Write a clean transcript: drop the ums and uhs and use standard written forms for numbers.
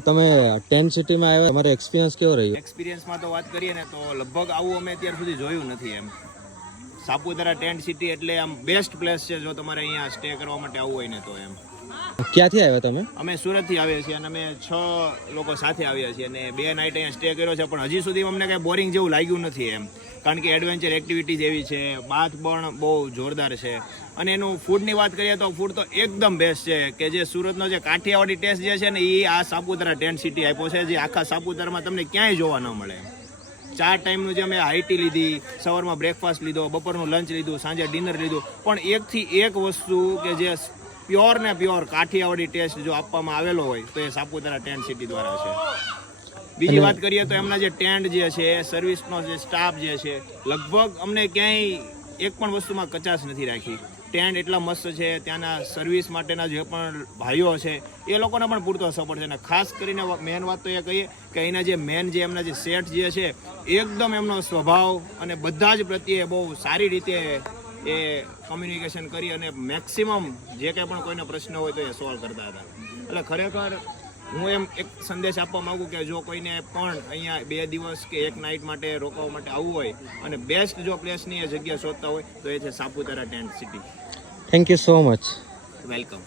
તમે ટેન્ટ સિટીમાં આવ્યા, તમારો એક્સપિરિયન્સ કેવો રહ્યો? એક્સપિરિયન્સમાં તો વાત કરીએ ને તો લગભગ આવું અમે અત્યાર સુધી જોયું નથી એમ. સાપુતારા ટેન્ટ સિટી એટલે આમ બેસ્ટ પ્લેસ છે જો તમારે અહીંયા સ્ટે કરવા માટે આવવું હોય ને તો એમ. ક્યાંથી આવ્યા તમે? અમે સુરતથી આવ્યા છીએ અને અમે 6 લોકો સાથે આવ્યા છીએ અને 2 નાઇટ અહીંયા સ્ટે કર્યો છે, પણ હજી સુધી અમને કાંઈ બોરિંગ જેવું લાગ્યું નથી એમ. કારણ કે એડવેન્ચર એક્ટિવિટીઝ એવી છે, બાથ પણ બહુ જોરદાર છે અને એનું ફૂડની વાત કરીએ તો ફૂડ તો એકદમ બેસ્ટ છે કે જે સુરતનો જે કાઠિયાવાડી ટેસ્ટ જે છે ને એ આ સાપુતારા ટેન્ટ સિટી આપ્યો છે, જે આખા સાપુતારામાં તમને ક્યાંય જોવા ન મળે. 4 ટાઈમનું જે અમે હાઈ ટી લીધી, સવારમાં બ્રેકફાસ્ટ લીધો, બપોરનું લંચ લીધું, સાંજે ડિનર લીધું, પણ એકથી એક વસ્તુ કે જે પ્યોર ને પ્યોર કાઠિયાવાડી ટેસ્ટ જો આપવામાં આવેલો હોય તો એ સાપુતારા ટેન્ટ સિટી દ્વારા છે. બીજી વાત કરીએ તો એમના જે ટેન્ટ જે છે, સર્વિસનો જે સ્ટાફ જે છે, લગભગ અમને ક્યાંય એક પણ વસ્તુમાં કચાશ નથી રાખી. ટેન્ટ એટલા મસ્ત છે, ત્યાંના સર્વિસ માટેના જે પણ ભાઈઓ છે એ લોકોને પણ પૂરતો સપોર્ટ છે. અને ખાસ કરીને મેન વાત તો એ કહીએ કે અહીંના જે મેન જે એમના જે સેટ જે છે એકદમ એમનો સ્વભાવ અને બધા જ પ્રત્યે બહુ સારી રીતે એ કોમ્યુનિકેશન કરી અને મેક્સિમમ જે કંઈ પણ કોઈને પ્રશ્ન હોય તો એ સોલ્વ કરતા હતા. એટલે ખરેખર હું એમ એક સંદેશ આપવા માંગુ કે જો કોઈને પણ અહીંયા 2 દિવસ કે 1 નાઇટ માટે રોકાવા માટે આવવું હોય અને બેસ્ટ જો પ્લેસની એ જગ્યા શોધતા હોય તો એ છે Saputara tent city. Thank you so much. Welcome.